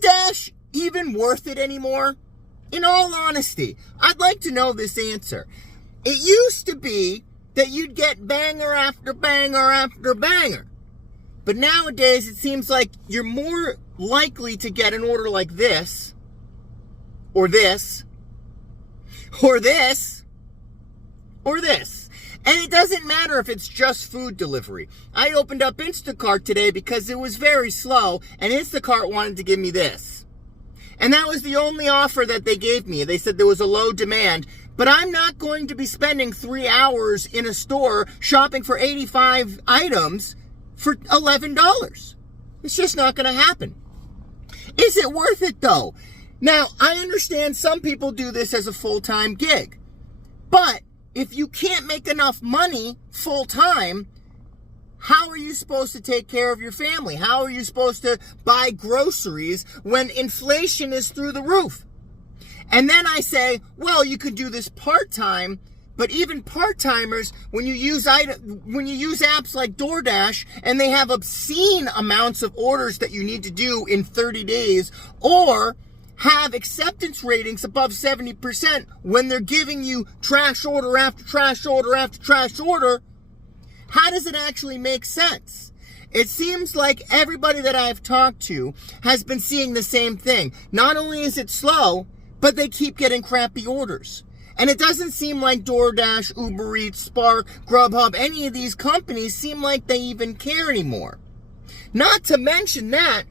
DoorDash even worth it anymore? In all honesty, I'd like to know this answer. It used to be that you'd get banger after banger after banger. But nowadays, it seems like you're more likely to get an order like this, or this, or this, or this. And it doesn't matter if it's just food delivery. I opened up Instacart today because it was very slow, and Instacart wanted to give me this. And that was the only offer that they gave me. They said there was a low demand, but I'm not going to be spending 3 hours in a store shopping for 85 items for $11. It's just not going to happen. Is it worth it though? Now, I understand some people do this as a full-time gig, but if you can't make enough money full-time, how are you supposed to take care of your family? How are you supposed to buy groceries when inflation is through the roof? And then I say, well, you could do this part-time, but even part-timers, when you use apps like Doordash and they have obscene amounts of orders that you need to do in 30 days, or have acceptance ratings above 70% when they're giving you trash order after trash order after trash order, how does it actually make sense? It seems like everybody that I've talked to has been seeing the same thing. Not only is it slow, but they keep getting crappy orders. And it doesn't seem like DoorDash, Uber Eats, Spark, Grubhub, any of these companies seem like they even care anymore. Not to mention that,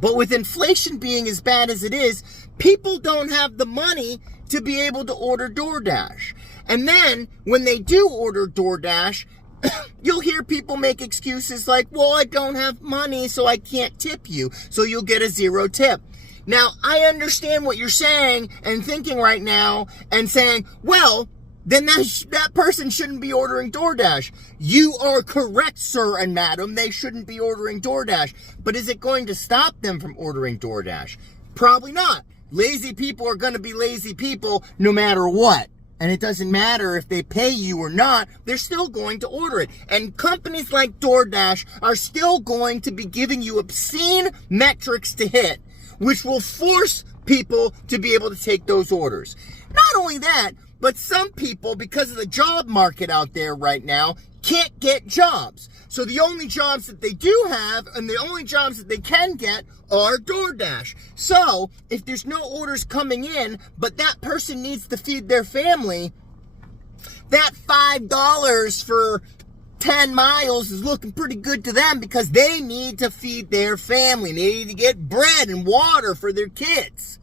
but with inflation being as bad as it is, people don't have the money to be able to order DoorDash. And then, when they do order DoorDash, you'll hear people make excuses like, well, I don't have money, so I can't tip you, so you'll get a 0 tip. Now, I understand what you're saying and thinking right now and saying, well, then that person shouldn't be ordering DoorDash. You are correct, sir and madam. They shouldn't be ordering DoorDash. But is it going to stop them from ordering DoorDash? Probably not. Lazy people are going to be lazy people no matter what. And it doesn't matter if they pay you or not, they're still going to order it. And companies like DoorDash are still going to be giving you obscene metrics to hit, which will force people to be able to take those orders. Not only that, but some people, because of the job market out there right now, can't get jobs. So the only jobs that they do have, and the only jobs that they can get, are DoorDash. So, if there's no orders coming in, but that person needs to feed their family, that $5 for 10 miles is looking pretty good to them because they need to feed their family. They need to get bread and water for their kids.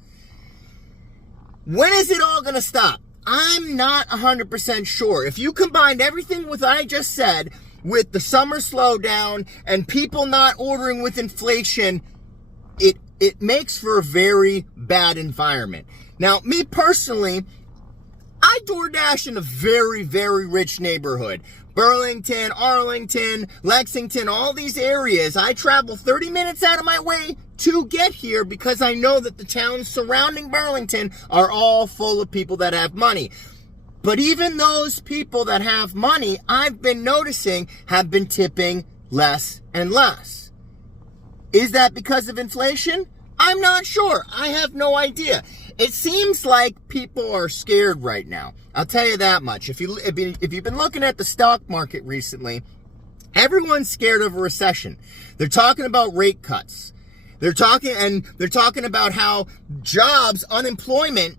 When is it all going to stop? I'm not 100% sure. If you combined everything with what I just said, with the summer slowdown and people not ordering with inflation, it makes for a very bad environment. Now, me personally, I DoorDash in a very, very rich neighborhood. Burlington, Arlington, Lexington, all these areas. I travel 30 minutes out of my way to get here because I know that the towns surrounding Burlington are all full of people that have money. But even those people that have money, I've been noticing, have been tipping less and less. Is that because of inflation? I'm not sure. I have no idea. It seems like people are scared right now. I'll tell you that much. If you've been looking at the stock market recently, everyone's scared of a recession. They're talking about rate cuts. They're talking about how unemployment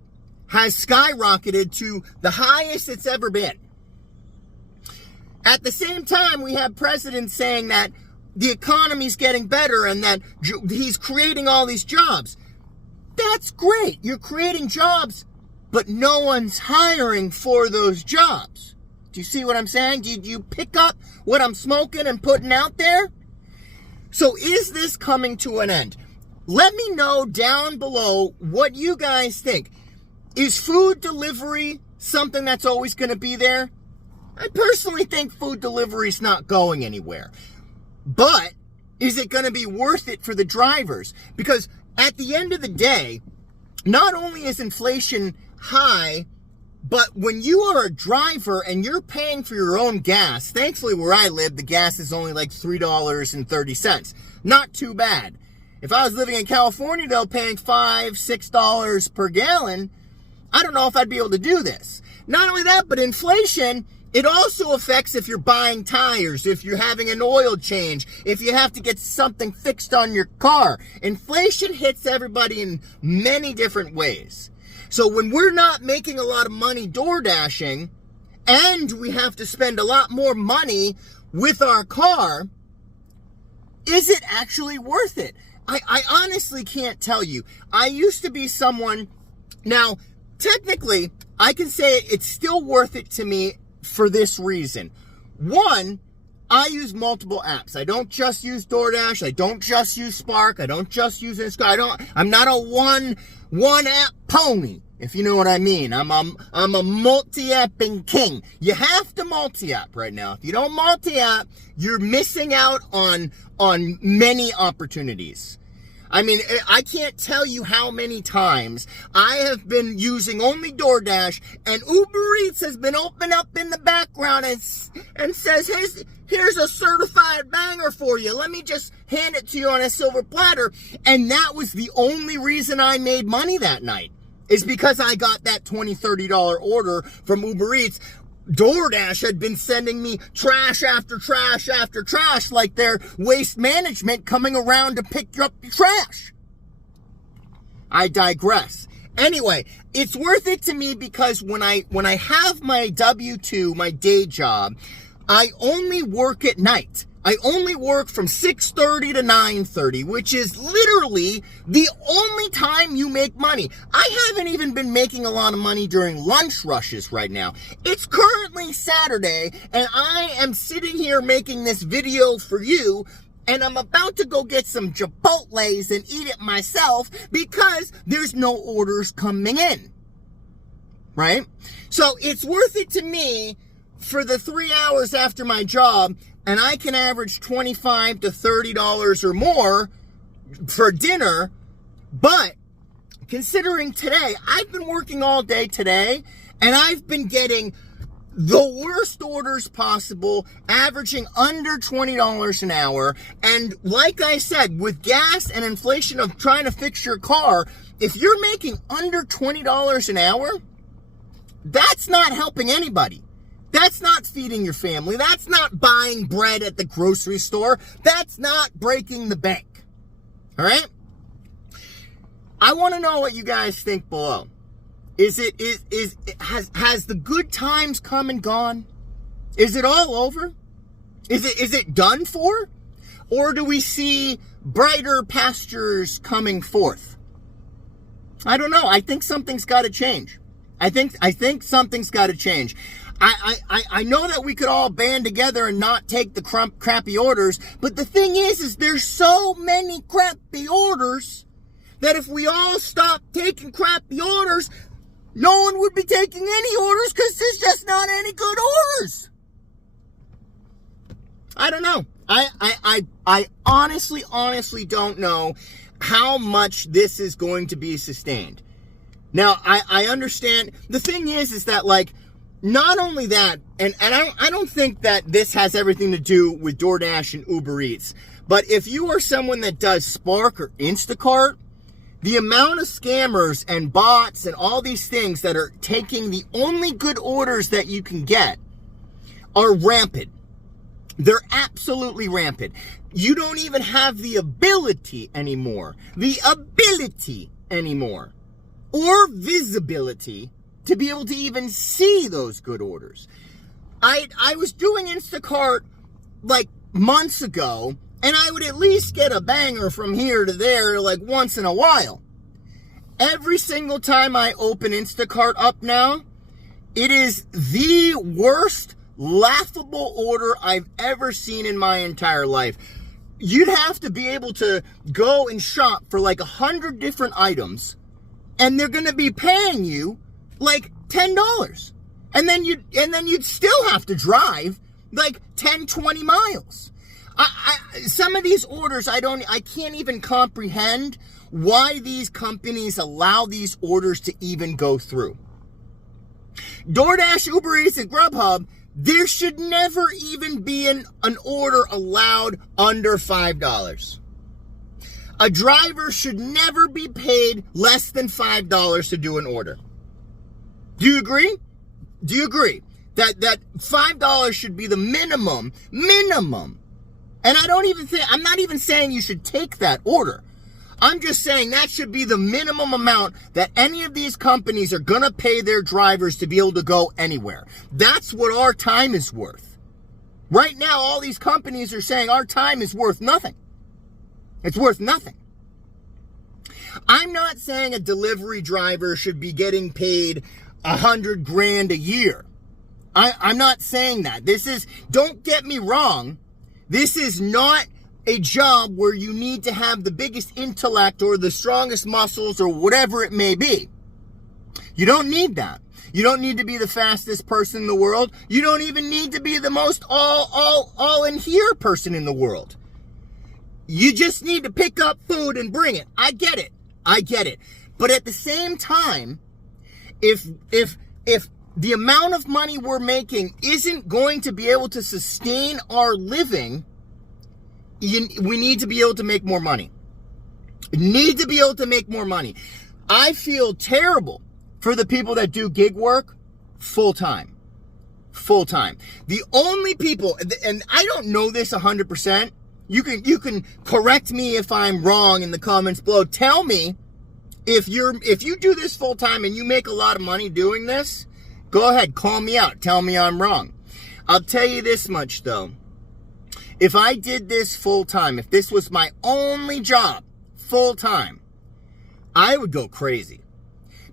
has skyrocketed to the highest it's ever been. At the same time, we have presidents saying that the economy's getting better and that he's creating all these jobs. That's great. You're creating jobs, but no one's hiring for those jobs. Do you see what I'm saying? Do you pick up what I'm smoking and putting out there? So is this coming to an end? Let me know down below what you guys think. Is food delivery something that's always going to be there? I personally think food delivery is not going anywhere. But is it going to be worth it for the drivers? Because at the end of the day, not only is inflation high, but when you are a driver and you're paying for your own gas, thankfully where I live, the gas is only like $3.30. Not too bad. If I was living in California, though, paying $5, $6 per gallon, I don't know if I'd be able to do this. Not only that, but inflation, it also affects if you're buying tires, if you're having an oil change, if you have to get something fixed on your car. Inflation hits everybody in many different ways. So when we're not making a lot of money door dashing, and we have to spend a lot more money with our car, is it actually worth it? I honestly can't tell you. I used to be someone, now, technically, I can say it's still worth it to me for this reason. One, I use multiple apps. I don't just use DoorDash. I don't just use Spark. I don't just use Instacart. I'm not a one app pony, if you know what I mean. I'm a multi-apping king. You have to multi-app right now. If you don't multi-app, you're missing out on many opportunities. I mean, I can't tell you how many times I have been using only DoorDash, and Uber Eats has been open up in the background and says, hey, here's a certified banger for you. Let me just hand it to you on a silver platter. And that was the only reason I made money that night, is because I got that $20, $30 order from Uber Eats. DoorDash had been sending me trash after trash after trash, like their waste management coming around to pick up your trash. I digress. Anyway, it's worth it to me because when I have my W-2, my day job, I only work at night. I only work from 6:30 to 9:30, which is literally the only time you make money. I haven't even been making a lot of money during lunch rushes right now. It's currently Saturday, and I am sitting here making this video for you, and I'm about to go get some Chipotles and eat it myself because there's no orders coming in, right? So it's worth it to me for the 3 hours after my job, and I can average $25 to $30 or more for dinner. But considering today, I've been working all day today, and I've been getting the worst orders possible, averaging under $20 an hour. And like I said, with gas and inflation of trying to fix your car, if you're making under $20 an hour, that's not helping anybody. That's not feeding your family. That's not buying bread at the grocery store. That's not breaking the bank. All right? I want to know what you guys think below. Has the good times come and gone? Is it all over? Is it done for? Or do we see brighter pastures coming forth? I don't know. I think something's got to change. I think something's got to change. I know that we could all band together and not take the crappy orders, but the thing is there's so many crappy orders that if we all stop taking crappy orders, no one would be taking any orders because there's just not any good orders. I don't know. I honestly don't know how much this is going to be sustained. Now, I understand. The thing is that, like, not only that, and I don't think that this has everything to do with DoorDash and Uber Eats, but if you are someone that does Spark or Instacart, the amount of scammers and bots and all these things that are taking the only good orders that you can get are rampant. They're absolutely rampant. You don't even have the ability anymore. Or visibility to be able to even see those good orders. I was doing Instacart like months ago, and I would at least get a banger from here to there like once in a while. Every single time I open Instacart up now, it is the worst laughable order I've ever seen in my entire life. You'd have to be able to go and shop for like 100 different items, and they're going to be paying you like $10. And then you'd still have to drive like 10, 20 miles. Some of these orders, I can't even comprehend why these companies allow these orders to even go through. DoorDash, Uber Eats, and Grubhub, there should never even be an order allowed under $5. A driver should never be paid less than $5 to do an order. Do you agree? Do you agree that $5 should be the minimum? And I'm not even saying you should take that order. I'm just saying that should be the minimum amount that any of these companies are going to pay their drivers to be able to go anywhere. That's what our time is worth. Right now, all these companies are saying our time is worth nothing. It's worth nothing. I'm not saying a delivery driver should be getting paid $100,000 a year. I'm not saying that. Don't get me wrong. This is not a job where you need to have the biggest intellect or the strongest muscles or whatever it may be. You don't need that. You don't need to be the fastest person in the world. You don't even need to be the most all in here person in the world. You just need to pick up food and bring it. I get it. But at the same time, if the amount of money we're making isn't going to be able to sustain our living, we need to be able to make more money. I feel terrible for the people that do gig work full time. The only people, and I don't know this 100%. You can correct me if I'm wrong in the comments below. Tell me if you do this full time and you make a lot of money doing this. Go ahead, call me out. Tell me I'm wrong. I'll tell you this much though. If I did this full time, if this was my only job full time, I would go crazy.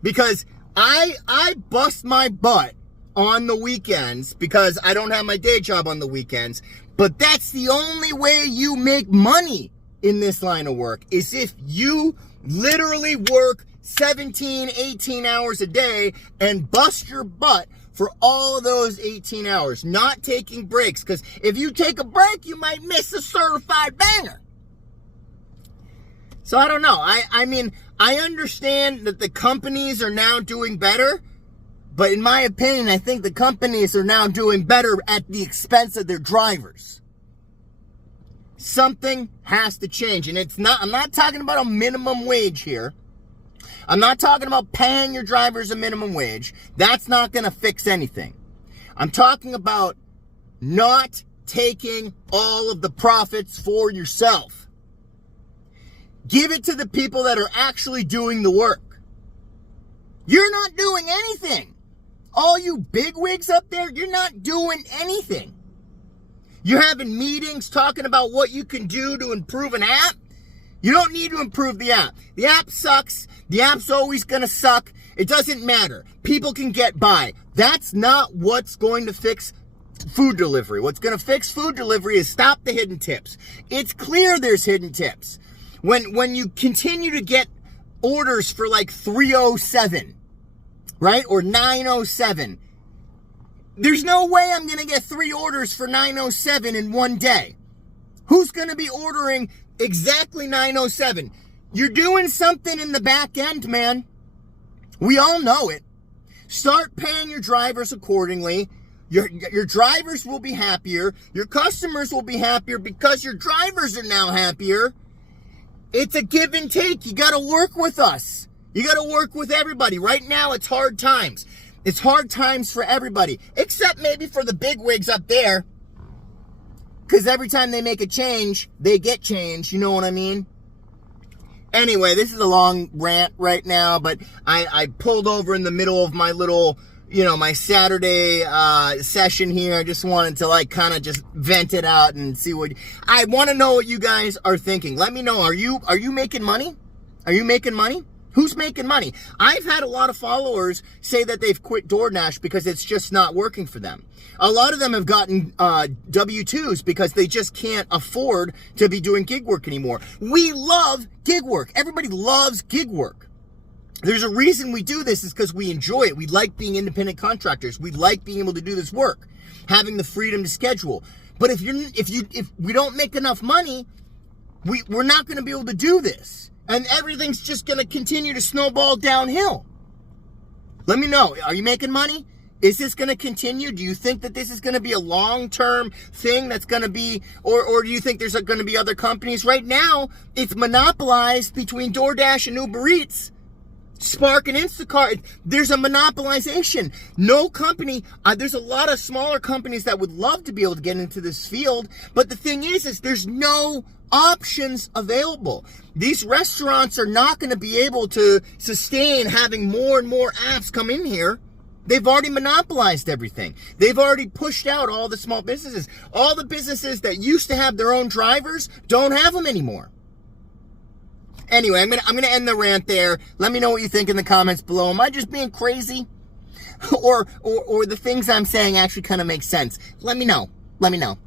Because I bust my butt on the weekends because I don't have my day job on the weekends. But that's the only way you make money in this line of work, is if you literally work 17, 18 hours a day and bust your butt for all of those 18 hours, not taking breaks. Because if you take a break, you might miss a certified banger. So I don't know. I mean, I understand that the companies are now doing better. But in my opinion, I think the companies are now doing better at the expense of their drivers. Something has to change. And I'm not talking about a minimum wage here. I'm not talking about paying your drivers a minimum wage. That's not going to fix anything. I'm talking about not taking all of the profits for yourself. Give it to the people that are actually doing the work. You're not doing anything. All you bigwigs up there, you're not doing anything. You're having meetings talking about what you can do to improve an app. You don't need to improve the app. The app sucks. The app's always going to suck. It doesn't matter. People can get by. That's not what's going to fix food delivery. What's going to fix food delivery is stop the hidden tips. It's clear there's hidden tips. When you continue to get orders for like 307, right? Or 907. There's no way I'm going to get 3 orders for 907 in one day. Who's going to be ordering exactly 907? You're doing something in the back end, man. We all know it. Start paying your drivers accordingly. Your drivers will be happier. Your customers will be happier because your drivers are now happier. It's a give and take. You got to work with us. You got to work with everybody. Right now, it's hard times. It's hard times for everybody, except maybe for the bigwigs up there. Because every time they make a change, they get change. You know what I mean? Anyway, this is a long rant right now, but I pulled over in the middle of my little, my Saturday session here. I just wanted to kind of just vent it out and see I want to know what you guys are thinking. Let me know. Are you making money? Are you making money? Who's making money? I've had a lot of followers say that they've quit Doordash because it's just not working for them. A lot of them have gotten W-2s because they just can't afford to be doing gig work anymore. We love gig work. Everybody loves gig work. There's a reason we do this, is because we enjoy it. We like being independent contractors. We like being able to do this work, having the freedom to schedule. But if we don't make enough money, we're not going to be able to do this. And everything's just going to continue to snowball downhill. Let me know. Are you making money? Is this going to continue? Do you think that this is going to be a long-term thing that's going to be, or do you think there's going to be other companies? Right now, it's monopolized between Doordash and Uber Eats, Spark and Instacart. There's a monopolization. No company, there's a lot of smaller companies that would love to be able to get into this field, but the thing is there's no options available. These restaurants are not going to be able to sustain having more and more apps come in here. They've already monopolized everything. They've already pushed out all the small businesses. All the businesses that used to have their own drivers don't have them anymore. Anyway, I'm gonna end the rant there. Let me know what you think in the comments below. Am I just being crazy? Or the things I'm saying actually kind of make sense? Let me know. Let me know.